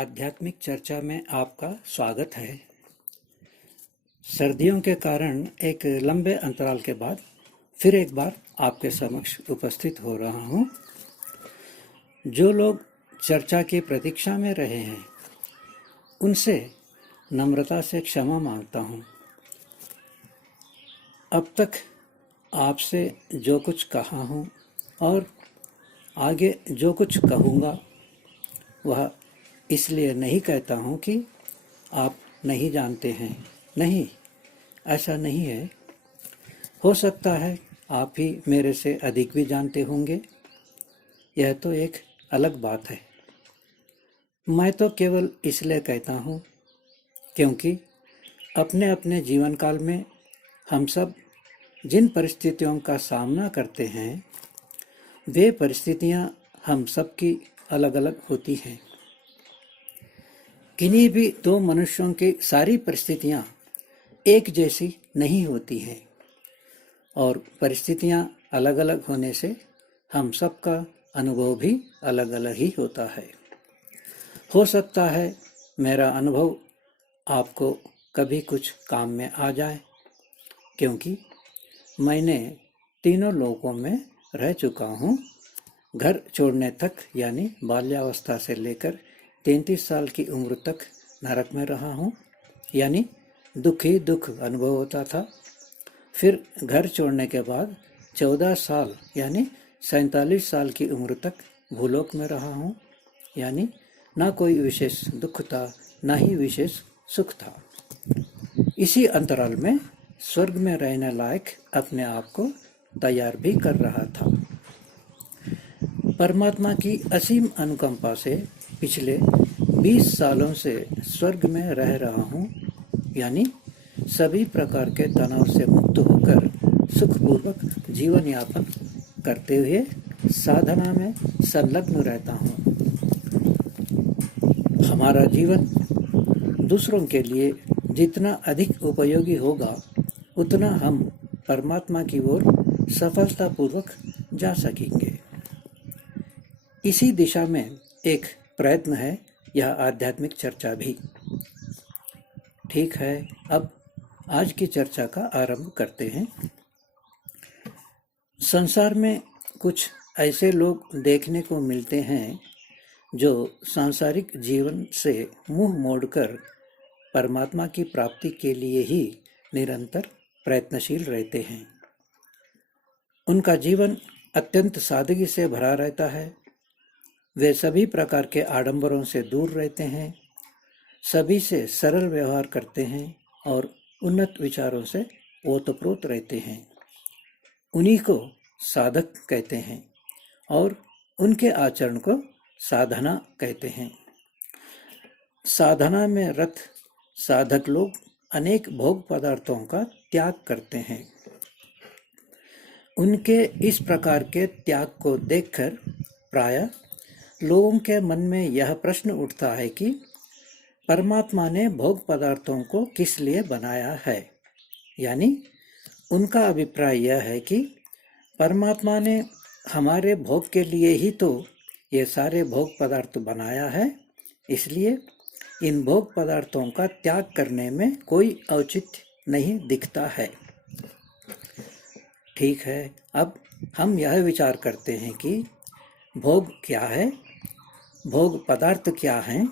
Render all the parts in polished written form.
आध्यात्मिक चर्चा में आपका स्वागत है। सर्दियों के कारण एक लंबे अंतराल के बाद फिर एक बार आपके समक्ष उपस्थित हो रहा हूँ। जो लोग चर्चा की प्रतीक्षा में रहे हैं उनसे नम्रता से क्षमा मांगता हूँ। अब तक आपसे जो कुछ कहा हूँ और आगे जो कुछ कहूँगा वह इसलिए नहीं कहता हूँ कि आप नहीं जानते हैं। नहीं, ऐसा नहीं है। हो सकता है आप ही मेरे से अधिक भी जानते होंगे, यह तो एक अलग बात है। मैं तो केवल इसलिए कहता हूँ क्योंकि अपने अपने जीवन काल में हम सब जिन परिस्थितियों का सामना करते हैं वे परिस्थितियाँ हम सब की अलग अलग होती हैं। किन्हीं भी दो मनुष्यों की सारी परिस्थितियाँ एक जैसी नहीं होती हैं और परिस्थितियाँ अलग अलग होने से हम सब का अनुभव भी अलग अलग ही होता है। हो सकता है मेरा अनुभव आपको कभी कुछ काम में आ जाए, क्योंकि मैंने तीनों लोकों में रह चुका हूँ। घर छोड़ने तक यानी बाल्यावस्था से लेकर 33 साल की उम्र तक नरक में रहा हूँ, यानी दुख ही दुख अनुभव होता था। फिर घर छोड़ने के बाद 14 साल यानी 47 साल की उम्र तक भूलोक में रहा हूँ, यानी ना कोई विशेष दुख था ना ही विशेष सुख था। इसी अंतराल में स्वर्ग में रहने लायक अपने आप को तैयार भी कर रहा था। परमात्मा की असीम अनुकंपा से पिछले 20 सालों से स्वर्ग में रह रहा हूँ, यानी सभी प्रकार के तनाव से मुक्त होकर सुखपूर्वक जीवन यापन करते हुए साधना में संलग्न रहता हूँ। हमारा जीवन दूसरों के लिए जितना अधिक उपयोगी होगा उतना हम परमात्मा की ओर सफलतापूर्वक जा सकेंगे। इसी दिशा में एक प्रयत्न है यह आध्यात्मिक चर्चा भी। ठीक है, अब आज की चर्चा का आरंभ करते हैं। संसार में कुछ ऐसे लोग देखने को मिलते हैं जो सांसारिक जीवन से मुंह मोड़कर परमात्मा की प्राप्ति के लिए ही निरंतर प्रयत्नशील रहते हैं। उनका जीवन अत्यंत सादगी से भरा रहता है। वे सभी प्रकार के आडंबरों से दूर रहते हैं, सभी से सरल व्यवहार करते हैं और उन्नत विचारों से ओतप्रोत रहते हैं। उन्हीं को साधक कहते हैं और उनके आचरण को साधना कहते हैं। साधना में रत साधक लोग अनेक भोग पदार्थों का त्याग करते हैं। उनके इस प्रकार के त्याग को देखकर प्रायः लोगों के मन में यह प्रश्न उठता है कि परमात्मा ने भोग पदार्थों को किस लिए बनाया है। यानी उनका अभिप्राय यह है कि परमात्मा ने हमारे भोग के लिए ही तो ये सारे भोग पदार्थ बनाया है, इसलिए इन भोग पदार्थों का त्याग करने में कोई औचित्य नहीं दिखता है। ठीक है, अब हम यह विचार करते हैं कि भोग क्या है, भोग पदार्थ क्या हैं,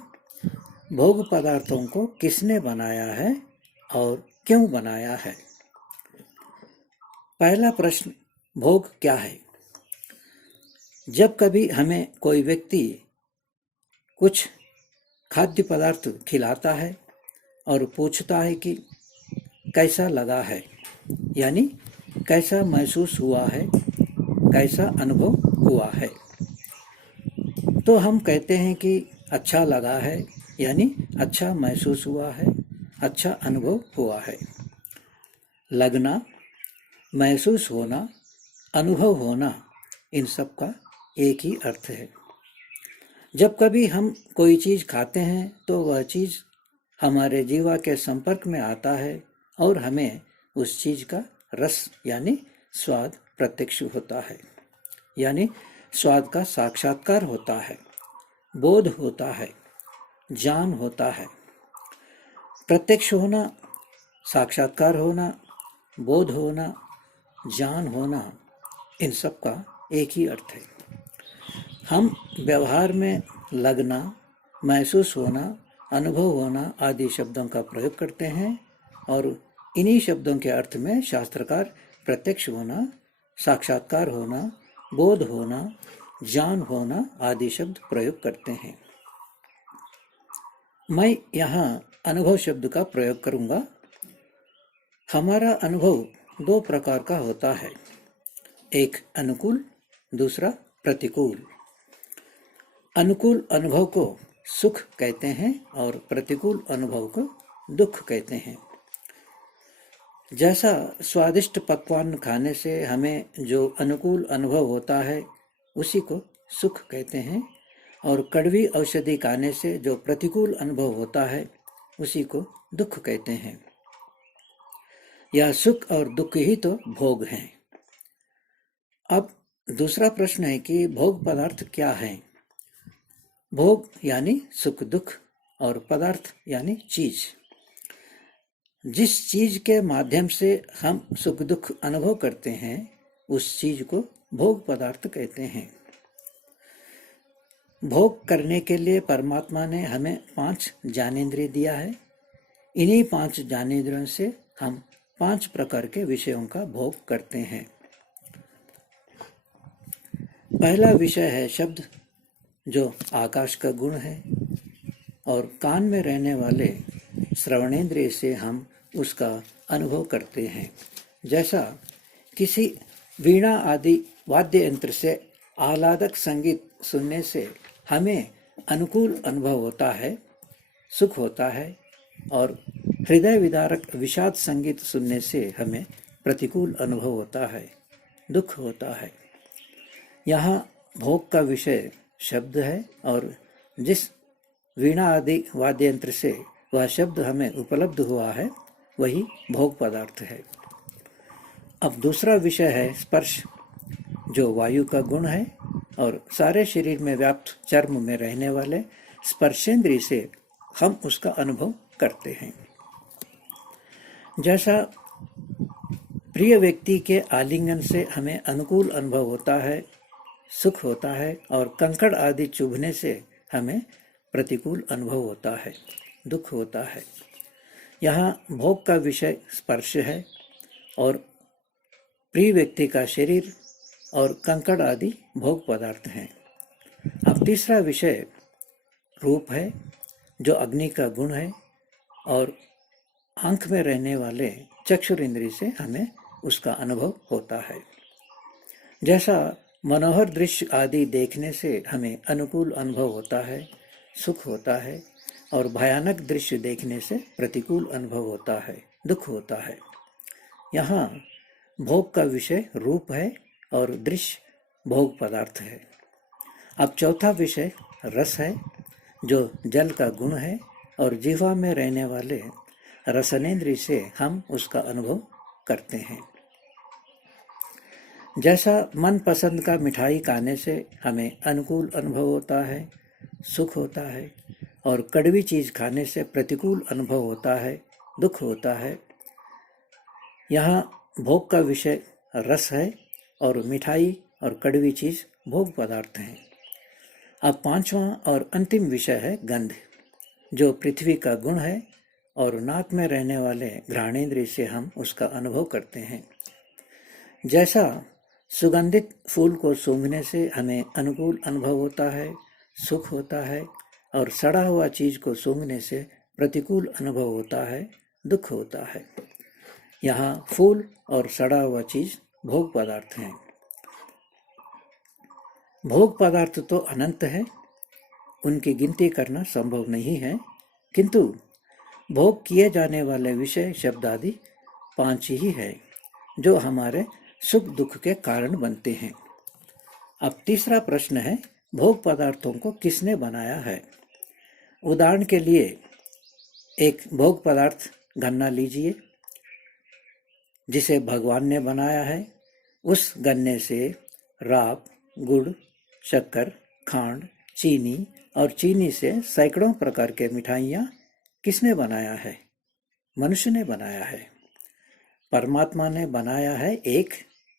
भोग पदार्थों को किसने बनाया है और क्यों बनाया है। पहला प्रश्न, भोग क्या है। जब कभी हमें कोई व्यक्ति कुछ खाद्य पदार्थ खिलाता है और पूछता है कि कैसा लगा है, यानी कैसा महसूस हुआ है, कैसा अनुभव हुआ है, तो हम कहते हैं कि अच्छा लगा है, यानी अच्छा महसूस हुआ है, अच्छा अनुभव हुआ है। लगना, महसूस होना, अनुभव होना, इन सब का एक ही अर्थ है। जब कभी हम कोई चीज़ खाते हैं तो वह चीज़ हमारे जीवा के संपर्क में आता है और हमें उस चीज़ का रस यानी स्वाद प्रत्यक्ष होता है, यानी स्वाद का साक्षात्कार होता है, बोध होता है। ज्ञान होता है। प्रत्यक्ष होना, साक्षात्कार होना, बोध होना, ज्ञान होना, इन सब का एक ही अर्थ है। हम व्यवहार में लगना, महसूस होना, अनुभव होना आदि शब्दों का प्रयोग करते हैं और इन्हीं शब्दों के अर्थ में शास्त्रकार प्रत्यक्ष होना, साक्षात्कार होना, बोध होना, ज्ञान होना आदि शब्द प्रयोग करते हैं। मैं यहाँ अनुभव शब्द का प्रयोग करूँगा। हमारा अनुभव दो प्रकार का होता है, एक अनुकूल, दूसरा प्रतिकूल। अनुकूल अनुभव को सुख कहते हैं और प्रतिकूल अनुभव को दुख कहते हैं। जैसा स्वादिष्ट पकवान खाने से हमें जो अनुकूल अनुभव होता है उसी को सुख कहते हैं और कड़वी औषधि खाने से जो प्रतिकूल अनुभव होता है उसी को दुख कहते हैं। यह सुख और दुख ही तो भोग हैं। अब दूसरा प्रश्न है कि भोग पदार्थ क्या है। भोग यानी सुख दुख और पदार्थ यानी चीज। जिस चीज के माध्यम से हम सुख दुख अनुभव करते हैं उस चीज को भोग पदार्थ कहते हैं। भोग करने के लिए परमात्मा ने हमें 5 ज्ञानेंद्रिय दिया है। इन्हीं 5 ज्ञानेंद्रियों से हम 5 प्रकार के विषयों का भोग करते हैं। पहला विषय है शब्द, जो आकाश का गुण है और कान में रहने वाले श्रवणेंद्रिय से हम उसका अनुभव करते हैं। जैसा किसी वीणा आदि वाद्य यंत्र से आह्लादक संगीत सुनने से हमें अनुकूल अनुभव होता है, सुख होता है, और हृदय विदारक विषाद संगीत सुनने से हमें प्रतिकूल अनुभव होता है, दुख होता है। यहाँ भोग का विषय शब्द है और जिस वीणा आदि वाद्य यंत्र से वह शब्द हमें उपलब्ध हुआ है वही भोग पदार्थ है। अब दूसरा विषय है स्पर्श, जो वायु का गुण है और सारे शरीर में व्याप्त चर्म में रहने वाले स्पर्शेंद्रिय से हम उसका अनुभव करते हैं। जैसा प्रिय व्यक्ति के आलिंगन से हमें अनुकूल अनुभव होता है, सुख होता है, और कंकड़ आदि चुभने से हमें प्रतिकूल अनुभव होता है, दुख होता है। यहाँ भोग का विषय स्पर्श है और प्रिय व्यक्ति का शरीर और कंकड़ आदि भोग पदार्थ हैं। अब तीसरा विषय रूप है, जो अग्नि का गुण है और आंख में रहने वाले चक्षुर इंद्रिय से हमें उसका अनुभव होता है। जैसा मनोहर दृश्य आदि देखने से हमें अनुकूल अनुभव होता है, सुख होता है, और भयानक दृश्य देखने से प्रतिकूल अनुभव होता है, दुख होता है। यहाँ भोग का विषय रूप है और दृश्य भोग पदार्थ है। अब चौथा विषय रस है, जो जल का गुण है और जिह्वा में रहने वाले रसनेंद्रिय से हम उसका अनुभव करते हैं। जैसा मन पसंद का मिठाई खाने से हमें अनुकूल अनुभव होता है, सुख होता है, और कड़वी चीज खाने से प्रतिकूल अनुभव होता है, दुख होता है। यहाँ भोग का विषय रस है और मिठाई और कड़वी चीज भोग पदार्थ हैं। अब पांचवा और अंतिम विषय है गंध, जो पृथ्वी का गुण है और नाक में रहने वाले घ्राणेंद्रिय से हम उसका अनुभव करते हैं। जैसा सुगंधित फूल को सूंघने से हमें अनुकूल अनुभव होता है, सुख होता है, और सड़ा हुआ चीज को सूंघने से प्रतिकूल अनुभव होता है, दुख होता है। यहाँ फूल और सड़ा हुआ चीज भोग पदार्थ हैं। भोग पदार्थ तो अनंत है, उनकी गिनती करना संभव नहीं है, किंतु भोग किए जाने वाले विषय शब्द आदि 5 ही है, जो हमारे सुख दुख के कारण बनते हैं। अब तीसरा प्रश्न है, भोग पदार्थों को किसने बनाया है। उदाहरण के लिए एक भोग पदार्थ गन्ना लीजिए, जिसे भगवान ने बनाया है। उस गन्ने से राख, गुड़, शक्कर, खांड, चीनी और चीनी से सैकड़ों प्रकार के मिठाइयाँ किसने बनाया है? मनुष्य ने बनाया है। परमात्मा ने बनाया है एक,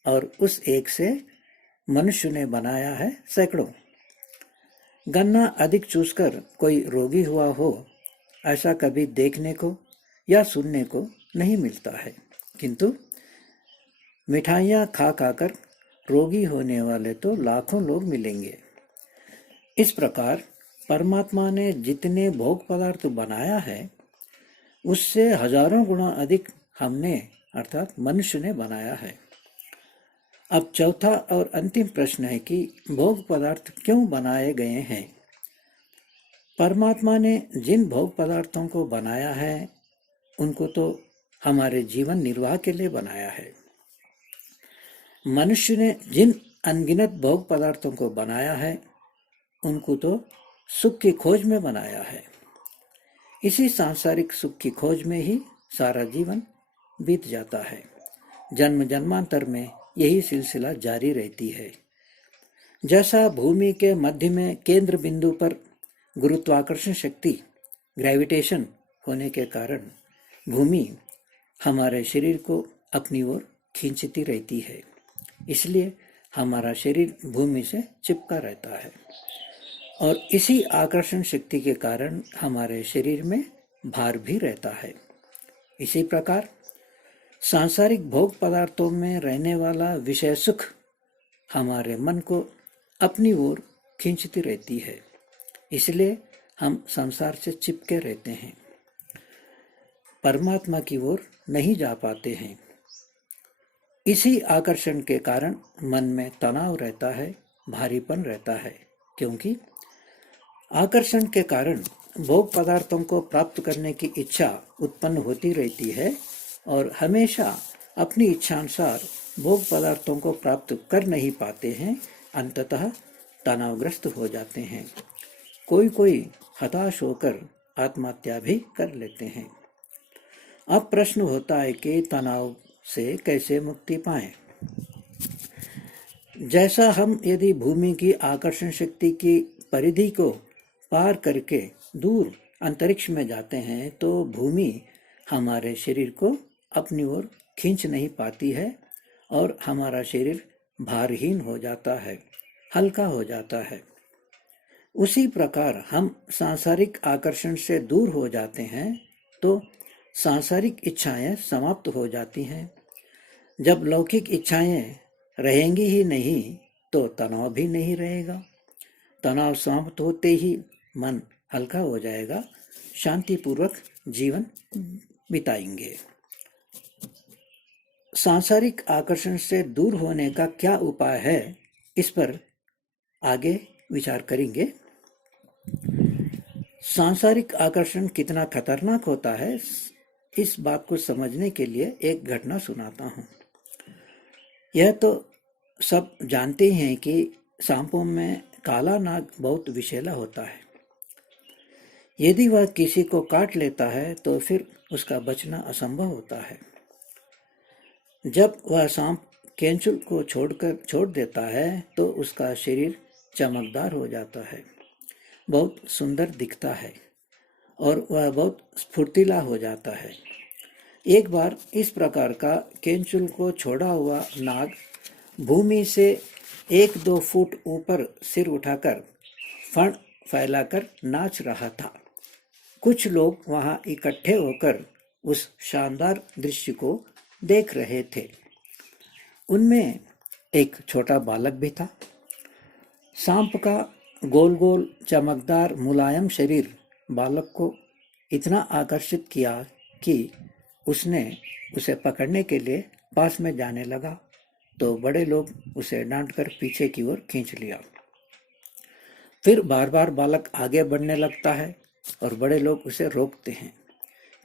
और उस एक से मनुष्य ने बनाया है सैकड़ों। गन्ना अधिक चूसकर कोई रोगी हुआ हो, ऐसा कभी देखने को या सुनने को नहीं मिलता है, किंतु मिठाइयाँ खा खाकर रोगी होने वाले तो लाखों लोग मिलेंगे। इस प्रकार परमात्मा ने जितने भोग पदार्थ बनाया है, उससे हजारों गुना अधिक हमने अर्थात मनुष्य ने बनाया है। अब चौथा और अंतिम प्रश्न है कि भोग पदार्थ क्यों बनाए गए हैं? परमात्मा ने जिन भोग पदार्थों को बनाया है, उनको तो हमारे जीवन निर्वाह के लिए बनाया है। मनुष्य ने जिन अनगिनत भोग पदार्थों को बनाया है, उनको तो सुख की खोज में बनाया है। इसी सांसारिक सुख की खोज में ही सारा जीवन बीत जाता है। जन्म जन्मांतर में यही सिलसिला जारी रहती है। जैसा भूमि के मध्य में केंद्र बिंदु पर गुरुत्वाकर्षण शक्ति ग्रेविटेशन होने के कारण भूमि हमारे शरीर को अपनी ओर खींचती रहती है, इसलिए हमारा शरीर भूमि से चिपका रहता है और इसी आकर्षण शक्ति के कारण हमारे शरीर में भार भी रहता है। इसी प्रकार सांसारिक भोग पदार्थों में रहने वाला विषय सुख हमारे मन को अपनी ओर खींचती रहती है, इसलिए हम संसार से चिपके रहते हैं, परमात्मा की ओर नहीं जा पाते हैं। इसी आकर्षण के कारण मन में तनाव रहता है, भारीपन रहता है, क्योंकि आकर्षण के कारण भोग पदार्थों को प्राप्त करने की इच्छा उत्पन्न होती रहती है और हमेशा अपनी इच्छानुसार भोग पदार्थों को प्राप्त कर नहीं पाते हैं, अंततः तनावग्रस्त हो जाते हैं। कोई हताश होकर आत्महत्या भी कर लेते हैं। अब प्रश्न होता है कि तनाव से कैसे मुक्ति पाएं? जैसा हम यदि भूमि की आकर्षण शक्ति की परिधि को पार करके दूर अंतरिक्ष में जाते हैं, तो भूमि हमारे शरीर को अपनी ओर खींच नहीं पाती है और हमारा शरीर भारहीन हो जाता है, हल्का हो जाता है। उसी प्रकार हम सांसारिक आकर्षण से दूर हो जाते हैं तो सांसारिक इच्छाएं समाप्त हो जाती हैं। जब लौकिक इच्छाएं रहेंगी ही नहीं तो तनाव भी नहीं रहेगा। तनाव समाप्त होते ही मन हल्का हो जाएगा, शांतिपूर्वक जीवन बिताएंगे। सांसारिक आकर्षण से दूर होने का क्या उपाय है, इस पर आगे विचार करेंगे। सांसारिक आकर्षण कितना खतरनाक होता है, इस बात को समझने के लिए एक घटना सुनाता हूँ। यह तो सब जानते हैं कि सांपों में काला नाग बहुत विषैला होता है। यदि वह किसी को काट लेता है तो फिर उसका बचना असंभव होता है। जब वह सांप केंचुल को छोड़ देता है तो उसका शरीर चमकदार हो जाता है, बहुत सुंदर दिखता है और वह बहुत स्फूर्तिला हो जाता है। एक बार इस प्रकार का केंचुल को छोड़ा हुआ नाग भूमि से 1-2 फुट ऊपर सिर उठाकर फण फैलाकर नाच रहा था। कुछ लोग वहां इकट्ठे होकर उस शानदार दृश्य को देख रहे थे। उनमें एक छोटा बालक भी था। सांप का गोल गोल चमकदार मुलायम शरीर बालक को इतना आकर्षित किया कि उसने उसे पकड़ने के लिए पास में जाने लगा, तो बड़े लोग उसे डांटकर पीछे की ओर खींच लिया। फिर बार बार बालक आगे बढ़ने लगता है और बड़े लोग उसे रोकते हैं,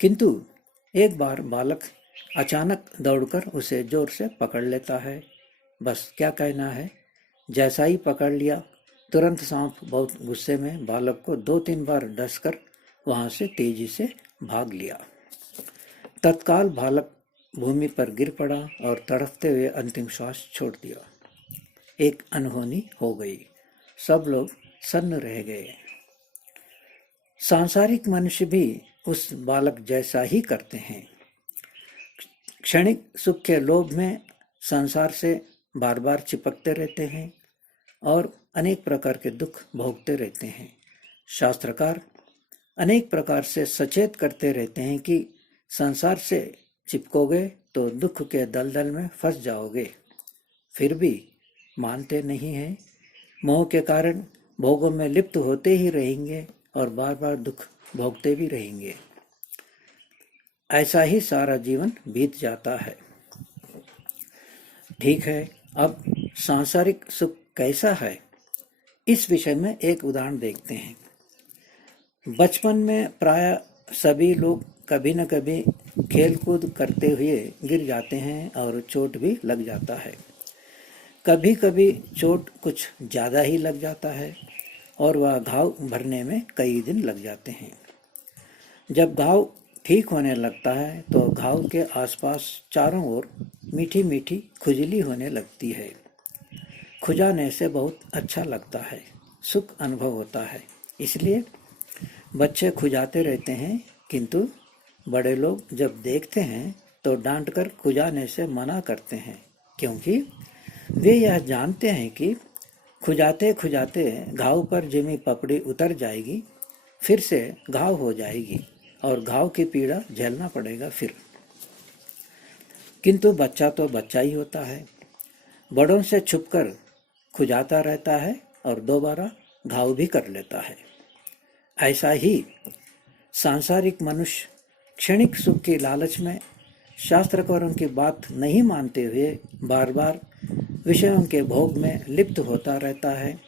किंतु एक बार बालक अचानक दौड़कर उसे जोर से पकड़ लेता है। बस क्या कहना है, जैसा ही पकड़ लिया तुरंत सांप बहुत गुस्से में बालक को 2-3 बार डसकर वहां से तेजी से भाग लिया। तत्काल बालक भूमि पर गिर पड़ा और तड़पते हुए अंतिम श्वास छोड़ दिया। एक अनहोनी हो गई, सब लोग सन्न रह गए। सांसारिक मनुष्य भी उस बालक जैसा ही करते हैं। क्षणिक सुख के लोभ में संसार से बार बार चिपकते रहते हैं और अनेक प्रकार के दुख भोगते रहते हैं। शास्त्रकार अनेक प्रकार से सचेत करते रहते हैं कि संसार से चिपकोगे तो दुख के दलदल में फंस जाओगे, फिर भी मानते नहीं हैं। मोह के कारण भोगों में लिप्त होते ही रहेंगे और बार बार दुख भोगते भी रहेंगे। ऐसा ही सारा जीवन बीत जाता है। ठीक है, अब सांसारिक सुख कैसा है, इस विषय में एक उदाहरण देखते हैं। बचपन में प्राय सभी लोग कभी न कभी खेल कूद करते हुए गिर जाते हैं और चोट भी लग जाता है। कभी कभी चोट कुछ ज़्यादा ही लग जाता है और वह घाव भरने में कई दिन लग जाते हैं। जब घाव ठीक होने लगता है तो घाव के आसपास चारों ओर मीठी मीठी खुजली होने लगती है। खुजाने से बहुत अच्छा लगता है, सुख अनुभव होता है। इसलिए बच्चे खुजाते रहते हैं, किंतु बड़े लोग जब देखते हैं तो डांटकर खुजाने से मना करते हैं, क्योंकि वे यह जानते हैं कि खुजाते खुजाते घाव पर जमी पपड़ी उतर जाएगी, फिर से घाव हो जाएगी और घाव की पीड़ा झेलना पड़ेगा फिर। किंतु बच्चा तो बच्चा ही होता है, बड़ों से छुपकर खुजाता रहता है और दोबारा घाव भी कर लेता है। ऐसा ही सांसारिक मनुष्य क्षणिक सुख की लालच में शास्त्रकारों की बात नहीं मानते हुए बार बार विषयों के भोग में लिप्त होता रहता है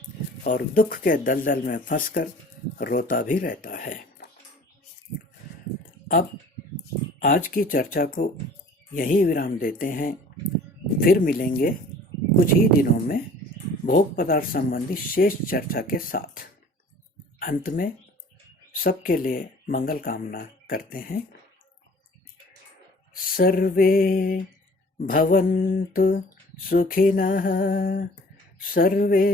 और दुख के दलदल में फंसकर रोता भी रहता है। अब आज की चर्चा को यही विराम देते हैं, फिर मिलेंगे कुछ ही दिनों में भोग पदार्थ संबंधी शेष चर्चा के साथ। अंत में सबके लिए मंगल कामना करते हैं। सर्वे भवन्तु सुखिनः, सर्वे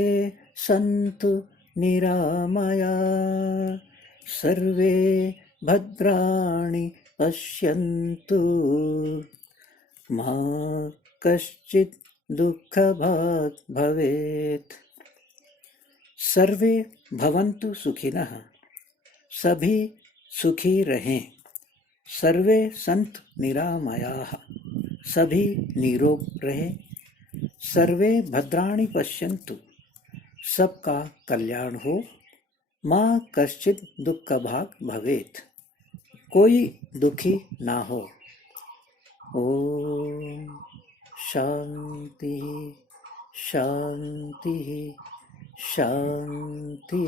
सन्तु निरामया, सर्वे भद्राणि पश्यन्तु, मा कश्चित् दुःखभाग् भवेत्। सर्वे भवन्तु सुखिनः, सभी सुखी रहें। सर्वे सन्तु निरामयाः, सभी निरोग रहें। सर्वे भद्राणि पश्यन्तु, सबका कल्याण हो। मा कश्चित् दुःखभाग् भवेत्, कोई दुखी ना हो। ओम शांति शांति शांति।